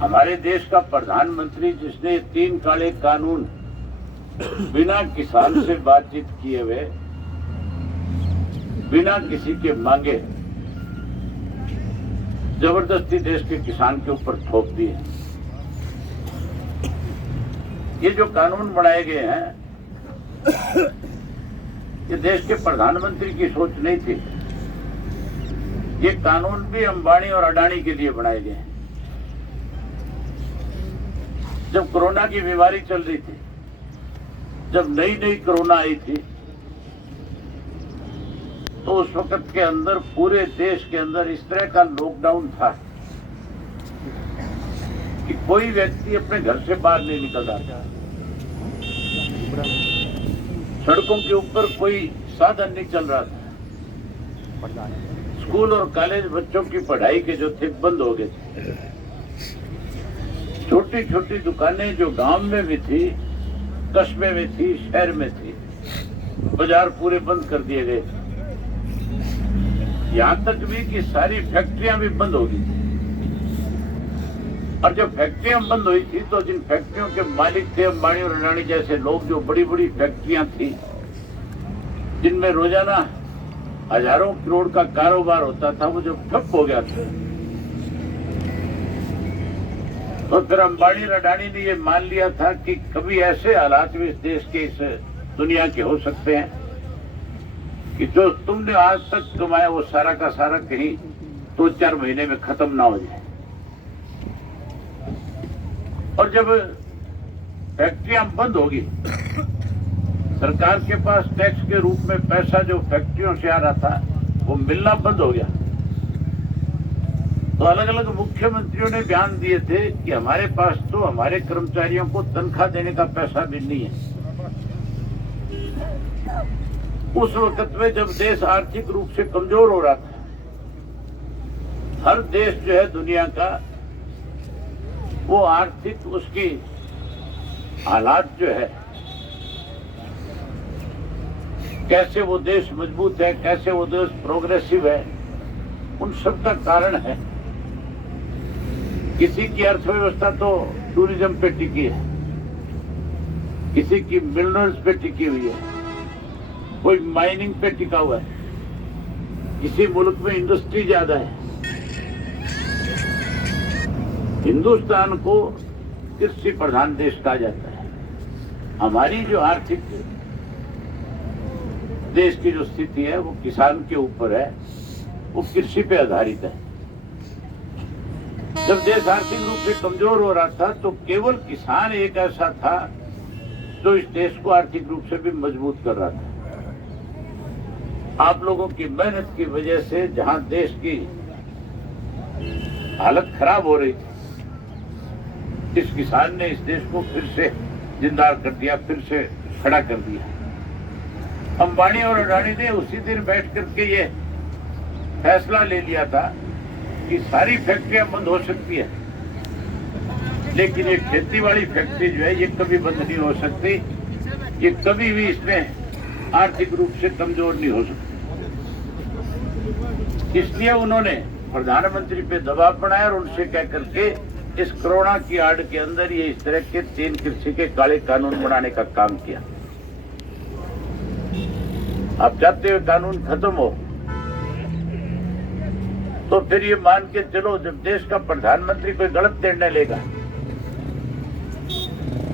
हमारे देश का प्रधानमंत्री जिसने 3 काले कानून बिना किसान से बातचीत किए हुए, बिना किसी के मांगे जबरदस्ती देश के किसान के ऊपर थोप दिए। ये जो कानून बनाए गए हैं, ये देश के प्रधानमंत्री की सोच नहीं थी। ये कानून भी अंबानी और अडानी के लिए बनाए गए हैं। जब कोरोना की बीमारी चल रही थी, जब नई नई कोरोना आई थी, तो उस वक्त के अंदर पूरे देश के अंदर इस तरह का लॉकडाउन था कि कोई व्यक्ति अपने घर से बाहर नहीं निकल रहा था। सड़कों के ऊपर कोई साधन नहीं चल रहा था। स्कूल और कॉलेज बच्चों की पढ़ाई के जो थे बंद हो गए थे। छोटी छोटी दुकानें जो गांव में भी थी, कस्बे में थी, शहर में थी, बाजार पूरे बंद कर दिए गए थे। यहां तक भी कि सारी फैक्ट्रियां भी बंद हो गई थी। और जब फैक्ट्रियां बंद हुई थी तो जिन फैक्ट्रियों के मालिक थे अंबानी और अडानी जैसे लोग, जो बड़ी बड़ी फैक्ट्रियां थी जिनमें रोजाना हजारों करोड़ का कारोबार होता था, वो जब ठप हो गया था, तो फिर अंबानी और अडानी ने ये मान लिया था कि कभी ऐसे हालात भी इस देश के, इस दुनिया के हो सकते हैं कि जो तुमने आज तक कमाया वो सारा का सारा कहीं 2-4 महीने में खत्म ना हो जाए। और जब फैक्ट्रियां बंद होगी, सरकार के पास टैक्स के रूप में पैसा जो फैक्ट्रियों से आ रहा था वो मिलना बंद हो गया, तो अलग अलग मुख्यमंत्रियों ने बयान दिए थे कि हमारे पास तो हमारे कर्मचारियों को तनख्वाह देने का पैसा भी नहीं है। उस वक्त में जब देश आर्थिक रूप से कमजोर हो रहा था, हर देश जो है दुनिया का, वो आर्थिक उसकी हालात जो है, कैसे वो देश मजबूत है, कैसे वो देश प्रोग्रेसिव है, उन सब का कारण है। किसी की अर्थव्यवस्था तो टूरिज्म पे टिकी है, किसी की मिनरल्स पे टिकी हुई है, कोई माइनिंग पे टिका हुआ है, किसी मुल्क में इंडस्ट्री ज्यादा है। हिंदुस्तान को कृषि प्रधान देश कहा जाता है। हमारी जो आर्थिक देश की जो स्थिति है वो किसान के ऊपर है, वो कृषि पे आधारित है। जब देश आर्थिक रूप से कमजोर हो रहा था तो केवल किसान एक ऐसा था जो इस देश को आर्थिक रूप से भी मजबूत कर रहा था। आप लोगों की मेहनत की वजह से जहां देश की हालत खराब हो रही थी, इस किसान ने इस देश को फिर से जिंदा कर दिया, फिर से खड़ा कर दिया। अंबानी और अडानी ने उसी दिन बैठ करके ये फैसला ले लिया था कि सारी फैक्ट्रियां बंद हो सकती है, लेकिन ये खेती वाली फैक्ट्री जो है ये कभी बंद नहीं हो सकती, ये कभी भी इसमें आर्थिक रूप से कमजोर नहीं हो सकती। इसलिए उन्होंने प्रधानमंत्री पे दबाव बनाया और उनसे कह करके इस कोरोना की आड़ के अंदर ये इस तरह के 3 कृषि के काले कानून बनाने का काम किया। आप चाहते हो कानून खत्म हो, तो फिर ये मान के चलो, जब देश का प्रधानमंत्री कोई गलत निर्णय लेगा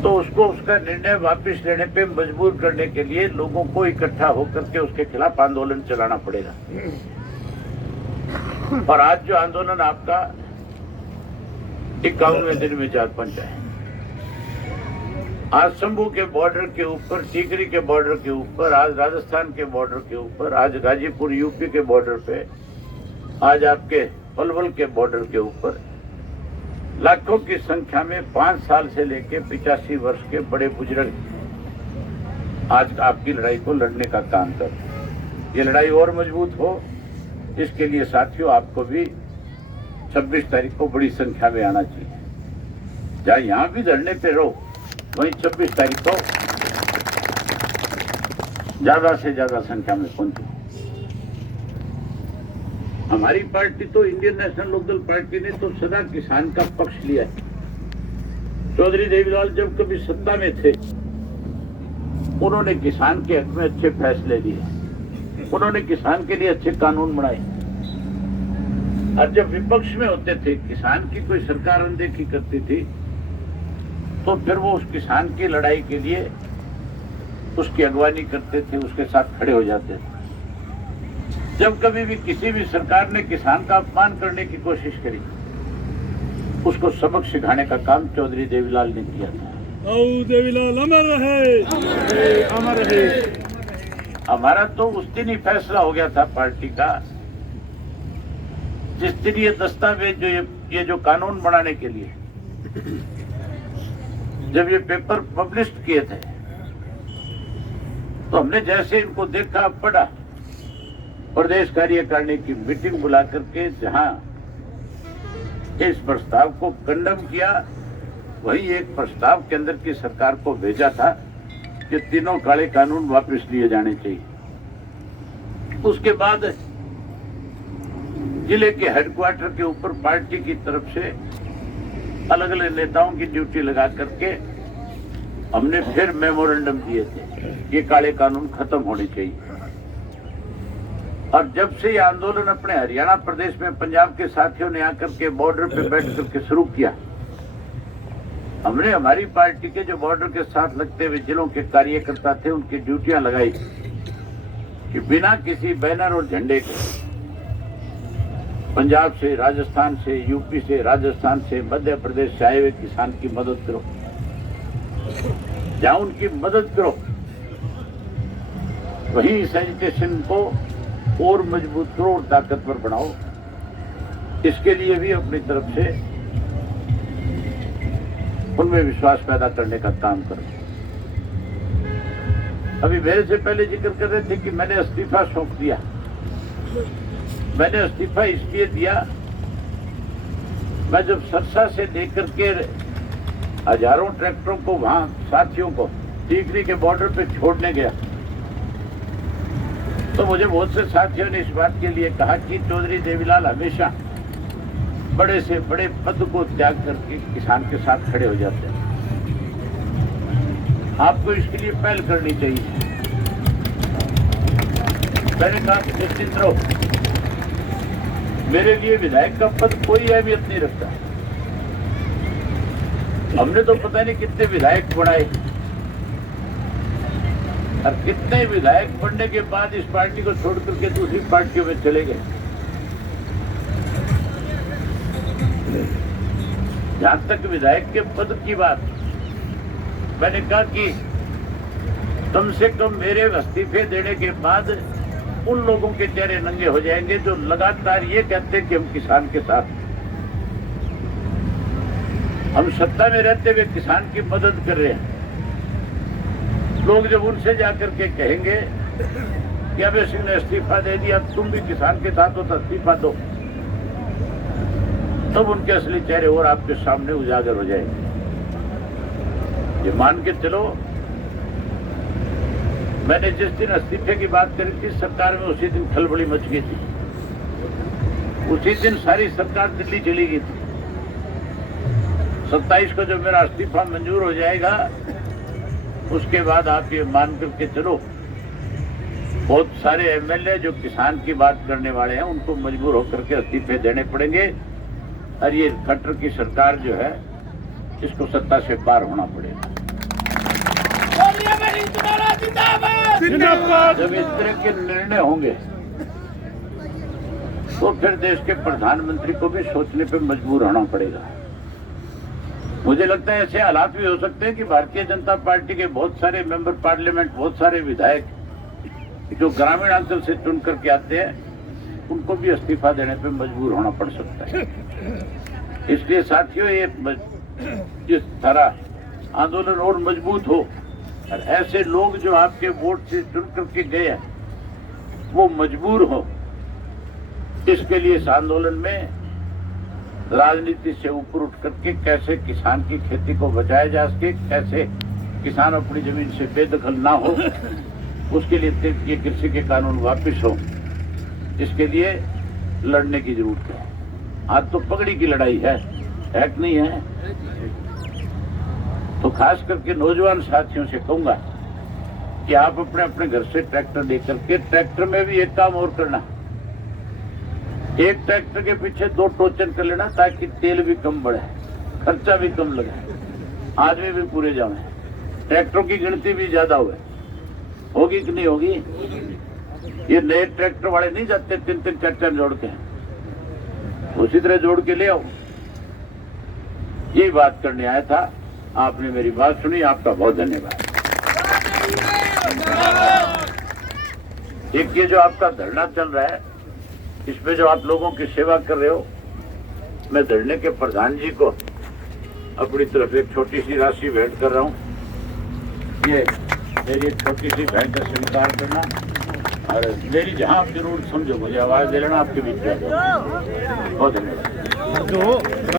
तो उसको उसका निर्णय वापस लेने पे मजबूर करने के लिए लोगों को इकट्ठा होकर के उसके खिलाफ आंदोलन चलाना पड़ेगा। और आज जो आंदोलन आपका 51वें दिन में जा पहुंचा है, आज शंभू के बॉर्डर के ऊपर, टीकरी के बॉर्डर के ऊपर, आज राजस्थान के बॉर्डर के ऊपर, आज गाजीपुर यूपी के बॉर्डर पे, आज आपके पलवल के बॉर्डर के ऊपर लाखों की संख्या में 5 साल से लेकर 85 वर्ष के बड़े बुजुर्ग आज आपकी लड़ाई को लड़ने का काम कर रहे हैं। ये लड़ाई और मजबूत हो, इसके लिए साथियों आपको भी 26 तारीख को बड़ी संख्या में आना चाहिए। जहाँ यहाँ भी धरने पे रहो, वहीं 26 तारीख को ज्यादा से ज्यादा संख्या में पहुंचो। हमारी पार्टी तो इंडियन नेशनल लोकदल पार्टी ने तो सदा किसान का पक्ष लिया है। चौधरी देवीलाल जब कभी सत्ता में थे, उन्होंने किसान के हक में अच्छे फैसले लिए, उन्होंने किसान के लिए अच्छे कानून बनाए। और जब विपक्ष में होते थे, किसान की कोई सरकार अनदेखी करती थी, तो फिर वो उस किसान की लड़ाई के लिए उसकी अगवानी करते थे, उसके साथ खड़े हो जाते थे। जब कभी भी किसी भी सरकार ने किसान का अपमान करने की कोशिश करी, उसको सबक सिखाने का काम चौधरी देवीलाल ने किया था। देवीलाल अमर रहे, अमर रहे। हमारा तो उस दिन ही फैसला हो गया था पार्टी का, जिस दिन ये दस्तावेज जो ये जो कानून बनाने के लिए जब ये पेपर पब्लिश किए थे, तो हमने जैसे इनको देखा, पढ़ा, प्रदेश कार्यकारिणी की मीटिंग बुला करके जहां इस प्रस्ताव को कंडम किया, वही एक प्रस्ताव केंद्र की सरकार को भेजा था कि तीनों काले कानून वापस लिए जाने चाहिए। उसके बाद जिले के हेडक्वार्टर के ऊपर पार्टी की तरफ से अलग अलग नेताओं की ड्यूटी लगा करके हमने फिर मेमोरेंडम दिए थे, ये काले कानून खत्म होने चाहिए। और जब से ये आंदोलन अपने हरियाणा प्रदेश में पंजाब के साथियों ने आकर के बॉर्डर पे बैठ करके शुरू किया, हमने हमारी पार्टी के जो बॉर्डर के साथ लगते हुए जिलों के कार्यकर्ता थे, उनकी ड्यूटियां लगाई कि बिना किसी बैनर और झंडे के पंजाब से, राजस्थान से, यूपी से, राजस्थान से, मध्य प्रदेश से आए हुए किसान की मदद करो, जहां उनकी मदद करो वहीं सैनिटेशन को और मजबूत करो और ताकतवर बनाओ। इसके लिए भी अपनी तरफ से उनमें विश्वास पैदा करने का काम करो। अभी मेरे से पहले जिक्र कर रहे थे कि मैंने इस्तीफा सौंप दिया। मैंने इस्तीफा इसलिए दिया, मैं जब सरसा से लेकर के हजारों ट्रैक्टरों को वहां साथियों को टीकरी के बॉर्डर पे छोड़ने गया, तो मुझे बहुत से साथियों ने इस बात के लिए कहा कि चौधरी देवीलाल हमेशा बड़े से बड़े पद को त्याग करके किसान के साथ खड़े हो जाते हैं, आपको इसके लिए पहल करनी चाहिए। मैंने कहा कि निश्चिंत रहो, मेरे लिए विधायक का पद कोई अहमियत नहीं रखता। हमने तो पता नहीं कितने विधायक बनाए, और कितने विधायक बनने के बाद इस पार्टी को छोड़ करके दूसरी पार्टियों में चले गए। जहां तक विधायक के पद की बात, मैंने कहा कि कम से कम मेरे इस्तीफे देने के बाद उन लोगों के चेहरे नंगे हो जाएंगे जो लगातार ये कहते हैं कि हम किसान के साथ, हम सत्ता में रहते हुए किसान की मदद कर रहे हैं। लोग जब उनसे जाकर के कहेंगे कि अभय सिंह ने इस्तीफा दे दिया, तुम भी किसान के साथ हो तो इस्तीफा दो, तब उनके असली चेहरे और आपके सामने उजागर हो जाएंगे। ये मान के चलो, मैंने जिस दिन इस्तीफे की बात करी थी सरकार में, उसी दिन खलबली मच गई थी। उसी दिन सारी सरकार दिल्ली चली गई थी। 27 को जब मेरा इस्तीफा मंजूर हो जाएगा, उसके बाद आप ये मान करके चलो, बहुत सारे एमएलए जो किसान की बात करने वाले हैं उनको मजबूर होकर के इस्तीफे देने पड़ेंगे, और ये खट्टर की सरकार जो है इसको सत्ता से पार होना पड़ेगा। जब इस तरह के निर्णय होंगे तो फिर देश के प्रधानमंत्री को भी सोचने पे मजबूर होना पड़ेगा। मुझे लगता है ऐसे हालात भी हो सकते हैं कि भारतीय जनता पार्टी के बहुत सारे मेंबर पार्लियामेंट, बहुत सारे विधायक जो ग्रामीण अंचल से चुन करके आते हैं, उनको भी इस्तीफा देने पे मजबूर होना पड़ सकता है। इसलिए साथियों, ये जिस तरह आंदोलन और मजबूत हो और ऐसे लोग जो आपके वोट से चुन करके गए हैं वो मजबूर हो, इसके लिए इस आंदोलन में राजनीति से ऊपर उठ करके कैसे किसान की खेती को बचाया जा सके, कैसे किसान अपनी जमीन से बेदखल ना हो, उसके लिए ये कृषि के कानून वापस हो, इसके लिए लड़ने की जरूरत है। आज तो पगड़ी की लड़ाई है कि नहीं है? तो खास करके नौजवान साथियों से कहूंगा कि आप अपने अपने घर से ट्रैक्टर लेकर के, ट्रैक्टर में भी एक काम और करना, एक ट्रैक्टर के पीछे 2 टोचन कर लेना, ताकि तेल भी कम बढ़े, खर्चा भी कम लगे, आदमी भी पूरे जाए, ट्रैक्टरों की गिनती भी ज्यादा हुए। होगी कि नहीं होगी? ये नए ट्रैक्टर वाले नहीं जाते 3-3 4-4 जोड़ के, उसी तरह जोड़ के ले आओ। ये बात करने आया था, आपने मेरी बात सुनी, आपका बहुत धन्यवाद। एक ये जो आपका धरना चल रहा है, इसमें जो आप लोगों की सेवा कर रहे हो, मैं धरने के प्रधान जी को अपनी तरफ एक छोटी सी राशि भेंट कर रहा हूँ। ये मेरी एक छोटी सी भेंट का स्वीकार करना, और मेरी जहाँ आप जरूर समझो मुझे आवाज दे लेना, आपके बीच में आ जाऊँ। बहुत धन्यवाद।